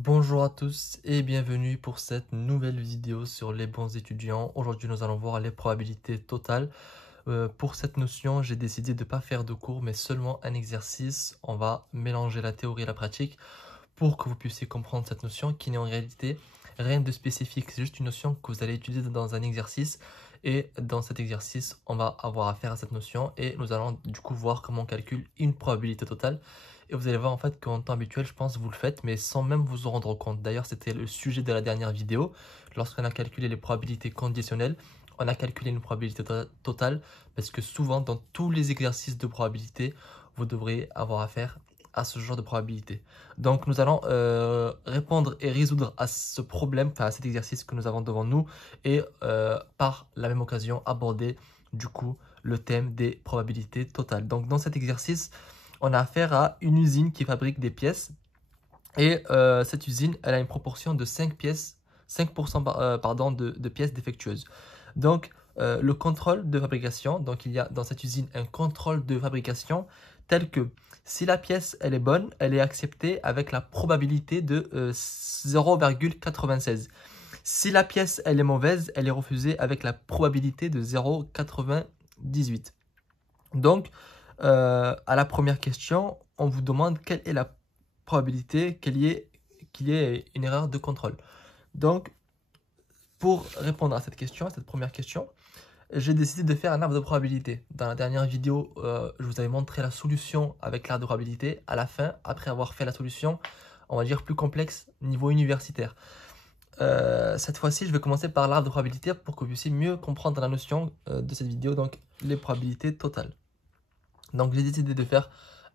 Bonjour à tous et bienvenue pour cette nouvelle vidéo sur les bons étudiants. Aujourd'hui, nous allons voir les probabilités totales. Pour cette notion, j'ai décidé de ne pas faire de cours, mais seulement un exercice. On va mélanger la théorie et la pratique pour que vous puissiez comprendre cette notion qui n'est en réalité rien de spécifique. C'est juste une notion que vous allez utiliser dans un exercice. Et dans cet exercice, on va avoir affaire à cette notion et nous allons du coup voir comment on calcule une probabilité totale. Et vous allez voir en fait qu'en temps habituel, je pense, vous le faites, mais sans même vous en rendre compte. D'ailleurs, c'était le sujet de la dernière vidéo. Lorsqu'on a calculé les probabilités conditionnelles, on a calculé une probabilité totale parce que souvent, dans tous les exercices de probabilité, vous devrez avoir affaire à ce genre de probabilité. Donc, nous allons répondre et résoudre à ce problème, enfin à cet exercice que nous avons devant nous et par la même occasion aborder du coup le thème des probabilités totales. Donc, dans cet exercice, on a affaire à une usine qui fabrique des pièces et cette usine, elle a une proportion de 5% pardon, de pièces défectueuses. Donc, le contrôle de fabrication, donc il y a dans cette usine un contrôle de fabrication tel que si la pièce elle est bonne, elle est acceptée avec la probabilité de 0,96. Si la pièce elle est mauvaise, elle est refusée avec la probabilité de 0,98. Donc, à la première question, on vous demande quelle est la probabilité qu'il y ait une erreur de contrôle. Donc, pour répondre à cette question, à cette première question, j'ai décidé de faire un arbre de probabilité. Dans la dernière vidéo, je vous avais montré la solution avec l'arbre de probabilité. À la fin, après avoir fait la solution, on va dire plus complexe, niveau universitaire. Cette fois-ci, je vais commencer par l'arbre de probabilité pour que vous puissiez mieux comprendre la notion de cette vidéo, donc les probabilités totales. Donc j'ai décidé de faire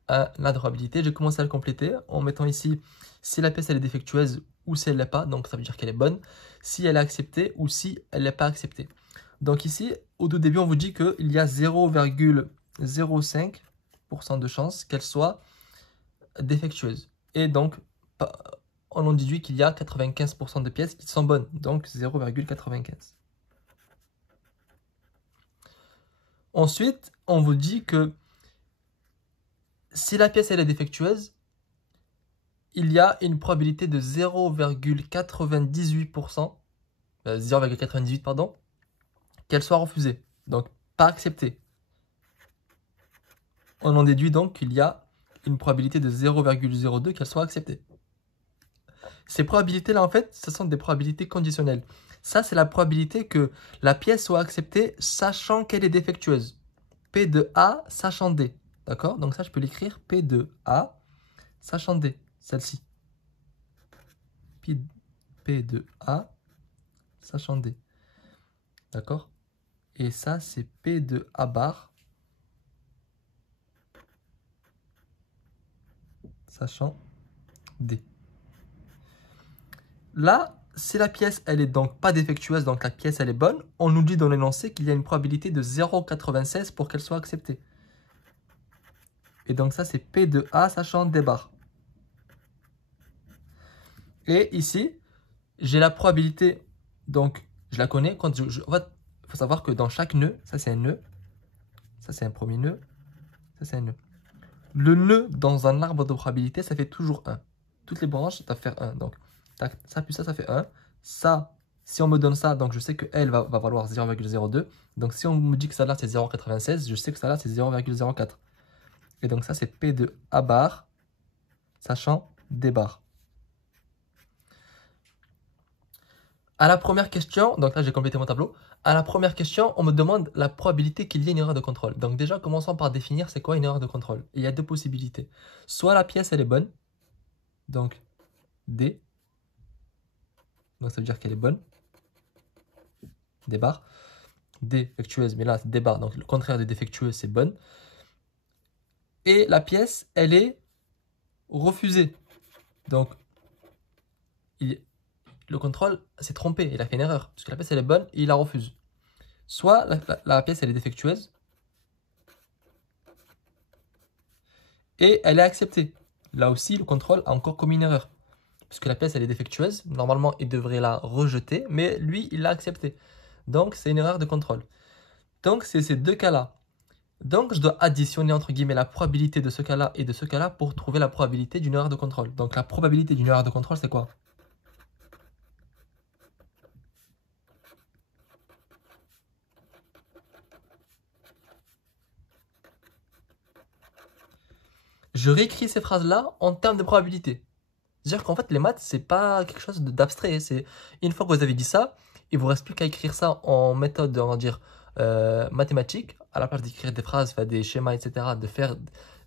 la probabilité. J'ai commencé à le compléter en mettant ici si la pièce elle est défectueuse ou si elle l'est pas, donc ça veut dire qu'elle est bonne, si elle est acceptée ou si elle n'est pas acceptée. Donc ici, au tout début, on vous dit qu'il y a 0,05% de chance qu'elle soit défectueuse. Et donc, on en déduit qu'il y a 95% de pièces qui sont bonnes, donc 0,95. Ensuite, on vous dit que si la pièce elle est défectueuse, il y a une probabilité de 0,98%, 0,98 pardon, qu'elle soit refusée, donc pas acceptée. On en déduit donc qu'il y a une probabilité de 0,02 qu'elle soit acceptée. Ces probabilités-là, en fait, ce sont des probabilités conditionnelles. Ça, c'est la probabilité que la pièce soit acceptée sachant qu'elle est défectueuse. P de A sachant D. D'accord? Donc ça, je peux l'écrire P de A sachant D, celle-ci. P de A sachant D. D'accord? Et ça, c'est P de A bar sachant D. Là, si la pièce, elle est donc pas défectueuse, donc la pièce, elle est bonne, on nous dit dans l'énoncé qu'il y a une probabilité de 0,96 pour qu'elle soit acceptée. Et donc ça, c'est P de A sachant D bar. Et ici, j'ai la probabilité, donc je la connais. En fait, il faut savoir que dans chaque nœud, ça c'est un nœud, ça c'est un premier nœud, ça c'est un nœud. Le nœud dans un arbre de probabilité, ça fait toujours 1. Toutes les branches, ça va faire 1. Donc, ça plus ça fait 1. Ça, si on me donne ça, donc je sais que L va valoir 0,02. Donc, si on me dit que ça là, c'est 0,96, je sais que ça là, c'est 0,04. Et donc, ça, c'est P de A bar, sachant D bar. À la première question, donc là, j'ai complété mon tableau. À la première question, on me demande la probabilité qu'il y ait une erreur de contrôle. Donc déjà, commençons par définir c'est quoi une erreur de contrôle. Il y a deux possibilités. Soit la pièce, elle est bonne, donc D, donc ça veut dire qu'elle est bonne, D bar, défectueuse, mais là c'est D bar, donc le contraire de défectueuse, c'est bonne. Et la pièce, elle est refusée. Donc, le contrôle s'est trompé, il a fait une erreur, parce que la pièce, elle est bonne, et il la refuse. Soit la pièce, elle est défectueuse, et elle est acceptée. Là aussi, le contrôle a encore commis une erreur. Puisque la pièce, elle est défectueuse, normalement, il devrait la rejeter, mais lui, il l'a acceptée. Donc, c'est une erreur de contrôle. Donc, c'est ces deux cas-là. Donc, je dois additionner entre guillemets la probabilité de ce cas-là et de ce cas-là pour trouver la probabilité d'une erreur de contrôle. Donc, la probabilité d'une erreur de contrôle, c'est quoi? Je réécris ces phrases-là en termes de probabilité. C'est-à-dire qu'en fait, les maths, c'est pas quelque chose d'abstrait. C'est une fois que vous avez dit ça, il vous reste plus qu'à écrire ça en méthode, on va dire, mathématique, à la place d'écrire des phrases, faire des schémas, etc., de faire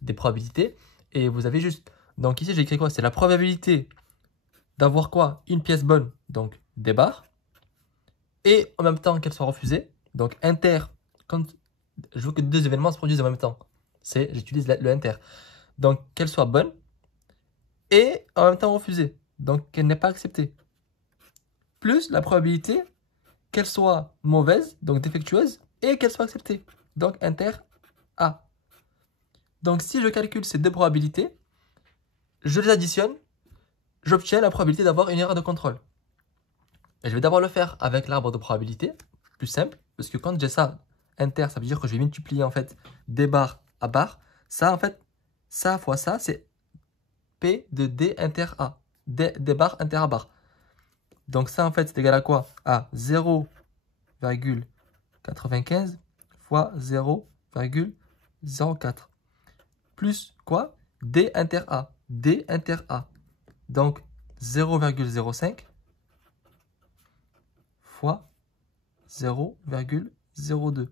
des probabilités. Et vous avez juste. Donc ici, j'ai écrit quoi? C'est la probabilité d'avoir quoi? Une pièce bonne, donc des barres, et en même temps qu'elle soit refusée. Donc inter, quand je veux que deux événements se produisent en même temps, j'utilise le inter. Donc qu'elle soit bonne et en même temps refusée. Donc qu'elle n'est pas acceptée. Plus la probabilité qu'elle soit mauvaise, donc défectueuse, et qu'elle soit acceptée. Donc inter A. Donc si je calcule ces deux probabilités, je les additionne, j'obtiens la probabilité d'avoir une erreur de contrôle. Et je vais d'abord le faire avec l'arbre de probabilité, plus simple, parce que quand j'ai ça, inter, ça veut dire que je vais multiplier en fait des barres à barres. Ça, en fait, ça fois ça, c'est P de D inter A. Des barres inter à barres. Donc ça, en fait, c'est égal à quoi? À 0,95 fois 0,04. Plus quoi? D inter A. D inter A. Donc 0,05 fois 0,02.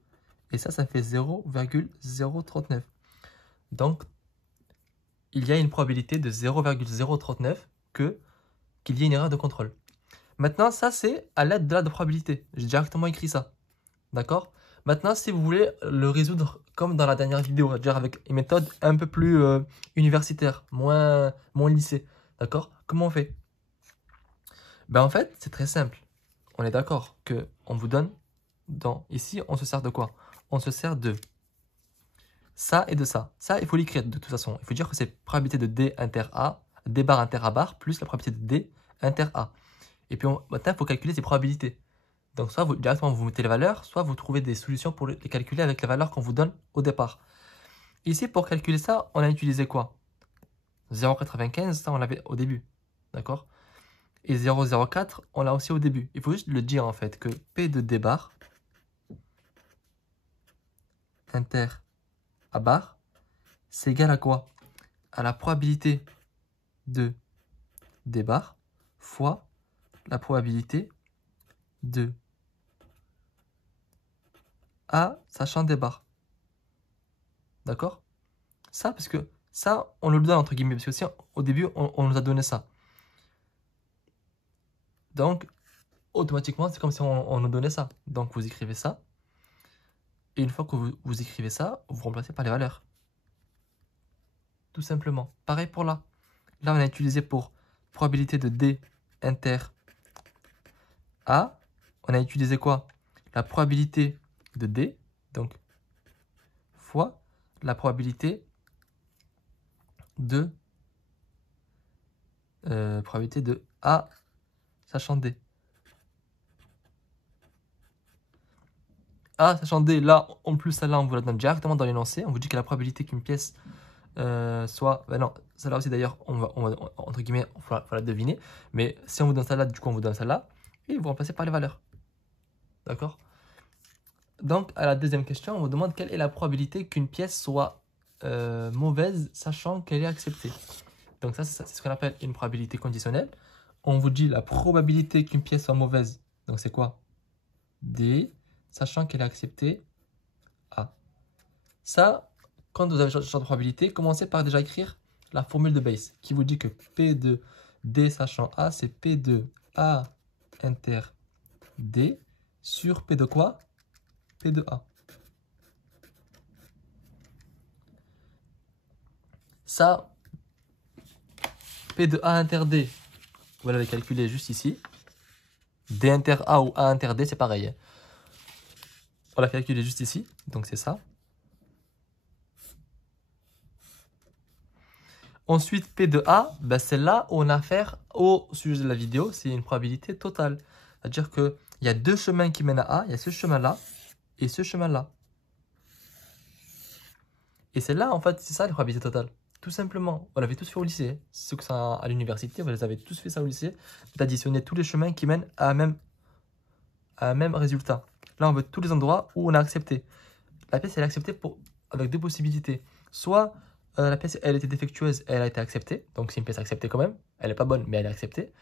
Et ça fait 0,039. Donc, il y a une probabilité de 0,039 qu'il y ait une erreur de contrôle. Maintenant, ça, c'est à l'aide de la probabilité. J'ai directement écrit ça. D'accord? Maintenant, si vous voulez le résoudre comme dans la dernière vidéo, c'est-à-dire avec une méthode un peu plus universitaire, moins lycée. D'accord? Comment on fait? Ben, en fait, c'est très simple. On est d'accord qu'on vous donne ici, on se sert de quoi? On se sert de ça et de ça. Ça, il faut l'écrire de toute façon. Il faut dire que c'est probabilité de D inter A, D bar inter A bar, plus la probabilité de D inter A. Et puis maintenant, il faut calculer ces probabilités. Donc soit directement vous mettez les valeurs, soit vous trouvez des solutions pour les calculer avec les valeurs qu'on vous donne au départ. Ici, pour calculer ça, on a utilisé quoi? 0,95, ça on l'avait au début. D'accord? Et 0,04, on l'a aussi au début. Il faut juste le dire en fait, que P de D bar inter A bar, c'est égal à quoi? À la probabilité de D bar fois la probabilité de A sachant D bar. D'accord? Ça, parce que ça, on le donne entre guillemets, parce que si au début, on nous a donné ça. Donc, automatiquement, c'est comme si on nous donnait ça. Donc, vous écrivez ça. Et une fois que vous écrivez ça, vous remplacez par les valeurs. Tout simplement. Pareil pour là. Là, on a utilisé pour probabilité de D inter A. On a utilisé quoi? La probabilité de D, donc, fois la probabilité de A sachant D. A sachant D, là, en plus, celle-là, on vous la donne directement dans l'énoncé. On vous dit que la probabilité qu'une pièce soit... Ben non, celle-là aussi, d'ailleurs, on va entre guillemets, il faut la deviner. Mais si on vous donne celle-là, du coup, on vous donne celle-là. Et vous remplacez par les valeurs. D'accord? Donc, à la deuxième question, on vous demande quelle est la probabilité qu'une pièce soit mauvaise, sachant qu'elle est acceptée. Donc ça, c'est ce qu'on appelle une probabilité conditionnelle. On vous dit la probabilité qu'une pièce soit mauvaise. Donc c'est quoi? D, sachant qu'elle est acceptée, A. Ça, quand vous avez ce genre de probabilité, commencez par déjà écrire la formule de Bayes, qui vous dit que P de D sachant A, c'est P de A inter D sur P de quoi? P de A. Ça, P de A inter D, vous l'avez calculé juste ici. D inter A ou A inter D, c'est pareil. On l'a calculé juste ici, donc c'est ça. Ensuite, P de A, ben c'est là où on a affaire au sujet de la vidéo, c'est une probabilité totale. C'est-à-dire qu'il y a deux chemins qui mènent à A, il y a ce chemin-là et ce chemin-là. Et celle-là, en fait, c'est ça la probabilité totale. Tout simplement, on l'avait tous fait au lycée. Ceux qui sont à l'université, vous les avez tous fait ça au lycée, d'additionner tous les chemins qui mènent à un même résultat. Là, on veut tous les endroits où on a accepté. La pièce, elle est acceptée avec deux possibilités. Soit la pièce, elle était défectueuse et elle a été acceptée. Donc, c'est une pièce acceptée quand même. Elle n'est pas bonne, mais elle est acceptée.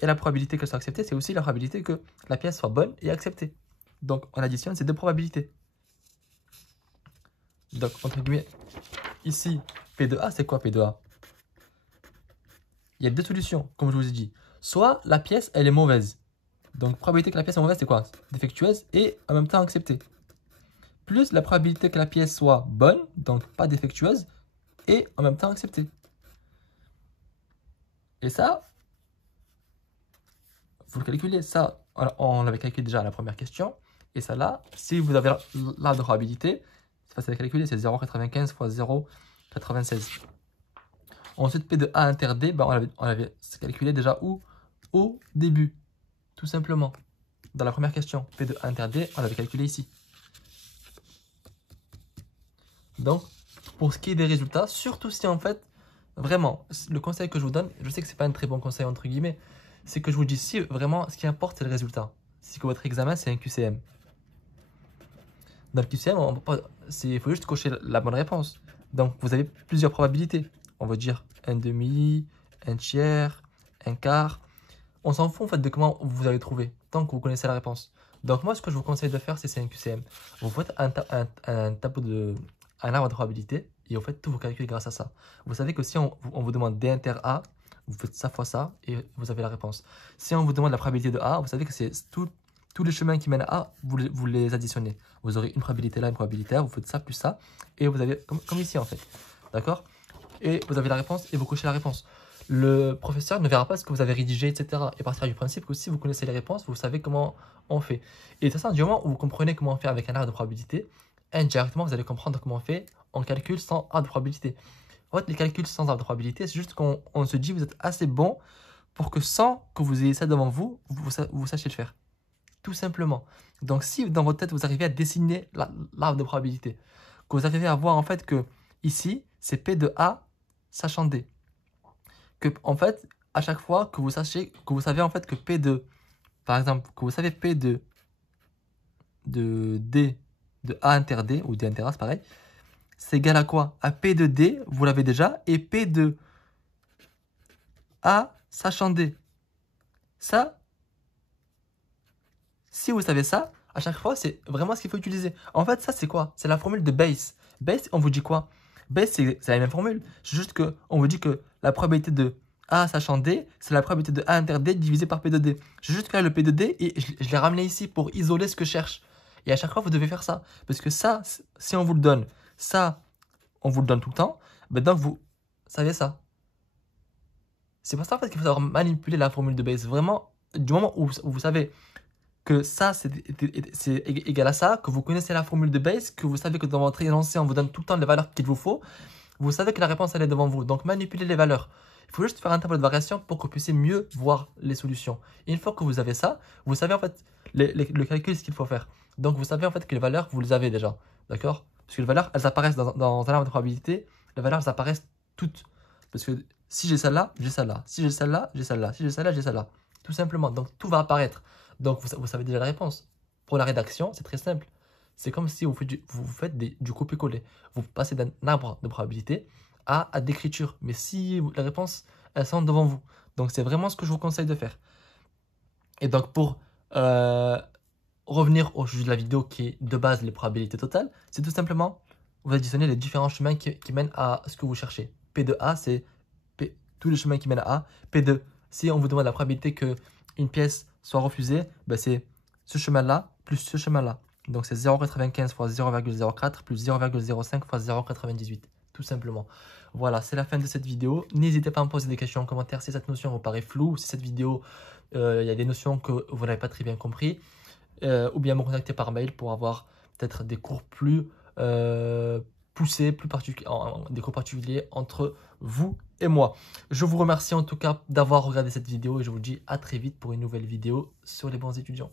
Et la probabilité qu'elle soit acceptée, c'est aussi la probabilité que la pièce soit bonne et acceptée. Donc, on additionne ces deux probabilités. Donc, entre guillemets, ici, P de A, c'est quoi P de A? Il y a deux solutions, comme je vous ai dit. Soit la pièce, elle est mauvaise. Donc, probabilité que la pièce est mauvaise, c'est quoi? Défectueuse et en même temps acceptée. Plus la probabilité que la pièce soit bonne, donc pas défectueuse, et en même temps acceptée. Et ça, vous le calculez. Ça, on l'avait calculé déjà à la première question. Et ça là, si vous avez la probabilité, c'est facile à calculer, c'est 0,95 fois 0,96. Ensuite, P de A inter D, ben on l'avait calculé déjà où? Au début, tout simplement. Dans la première question, P de A inter D, on l'avait calculé ici. Donc, pour ce qui est des résultats, surtout si en fait, vraiment, le conseil que je vous donne, je sais que c'est pas un très bon conseil entre guillemets, c'est que je vous dis si vraiment ce qui importe c'est le résultat. Si que votre examen c'est un QCM. Dans le QCM, il faut juste cocher la bonne réponse. Donc vous avez plusieurs probabilités. On va dire un demi, un tiers, un quart. On s'en fout en fait de comment vous allez trouver, tant que vous connaissez la réponse. Donc moi ce que je vous conseille de faire c'est un QCM. Vous faites un tableau un arbre de probabilité et vous faites tous vos calculs grâce à ça. Vous savez que si on vous demande D inter A, vous faites ça fois ça et vous avez la réponse. Si on vous demande la probabilité de A, vous savez que c'est tous les chemins qui mènent à A, vous les additionnez. Vous aurez une probabilité là, une probabilité là, vous faites ça plus ça et vous avez, comme ici en fait. D'accord? Et vous avez la réponse et vous cochez la réponse. Le professeur ne verra pas ce que vous avez rédigé, etc. Et partir du principe que si vous connaissez les réponses, vous savez comment on fait. Et de toute façon, du moment où vous comprenez comment on fait avec un arbre de probabilité, indirectement, vous allez comprendre comment on fait en calcul sans arbre de probabilité. En fait, les calculs sans arbre de probabilité, c'est juste qu'on se dit vous êtes assez bon pour que sans que vous ayez ça devant vous, vous sachiez le faire. Tout simplement. Donc, si dans votre tête, vous arrivez à dessiner l'arbre de probabilité, que vous arrivez à voir en fait que ici, c'est P de A sachant D. Que en fait, à chaque fois que vous savez en fait que P de, par exemple, que vous savez P de D de A inter D, ou D inter A, c'est pareil, c'est égal à quoi? À P de D, vous l'avez déjà, et P de A sachant D. Ça, si vous savez ça, à chaque fois, c'est vraiment ce qu'il faut utiliser. En fait, ça, c'est quoi? C'est la formule de Bayes. Bayes, on vous dit quoi? Bayes, c'est la même formule. C'est juste qu'on vous dit que la probabilité de A sachant D, c'est la probabilité de A inter D divisé par P de D. Je vais juste faire le P de D et je l'ai ramené ici pour isoler ce que je cherche. Et à chaque fois, vous devez faire ça. Parce que ça, si on vous le donne, ça, on vous le donne tout le temps, ben donc vous savez ça. C'est pour ça en fait, qu'il faut savoir manipuler la formule de Bayes. Vraiment, du moment où vous savez que ça, c'est égal à ça, que vous connaissez la formule de Bayes, que vous savez que dans votre énoncé, on vous donne tout le temps les valeurs qu'il vous faut, vous savez que la réponse, elle est devant vous. Donc, manipulez les valeurs. Il faut juste faire un tableau de variation pour que vous puissiez mieux voir les solutions. Et une fois que vous avez ça, vous savez en fait le calcul, ce qu'il faut faire. Donc, vous savez en fait que les valeurs, vous les avez déjà. D'accord? Parce que les valeurs, elles apparaissent dans un arbre de probabilité. Les valeurs, elles apparaissent toutes. Parce que si j'ai celle-là, j'ai celle-là. Si j'ai celle-là, j'ai celle-là. Si j'ai celle-là, j'ai celle-là. Tout simplement. Donc, tout va apparaître. Donc, vous savez déjà la réponse. Pour la rédaction, c'est très simple. C'est comme si vous faites du copier-coller. Vous passez d'un arbre de probabilité à d'écriture. Mais si les réponses, elles sont devant vous. Donc, c'est vraiment ce que je vous conseille de faire. Et donc, pour revenir au sujet de la vidéo qui est de base les probabilités totales, c'est tout simplement, vous additionnez les différents chemins qui mènent à ce que vous cherchez. P de A, c'est tous les chemins qui mènent à A. P de, si on vous demande la probabilité qu'une pièce soit refusée, ben c'est ce chemin-là plus ce chemin-là. Donc c'est 0,95 fois 0,04 plus 0,05 fois 0,98. Tout simplement. Voilà, c'est la fin de cette vidéo. N'hésitez pas à me poser des questions en commentaire si cette notion vous paraît floue, si cette vidéo, il y a des notions que vous n'avez pas très bien compris. Ou bien me contacter par mail pour avoir peut-être des cours plus poussés, des cours particuliers entre vous et moi. Je vous remercie en tout cas d'avoir regardé cette vidéo et je vous dis à très vite pour une nouvelle vidéo sur les bons étudiants.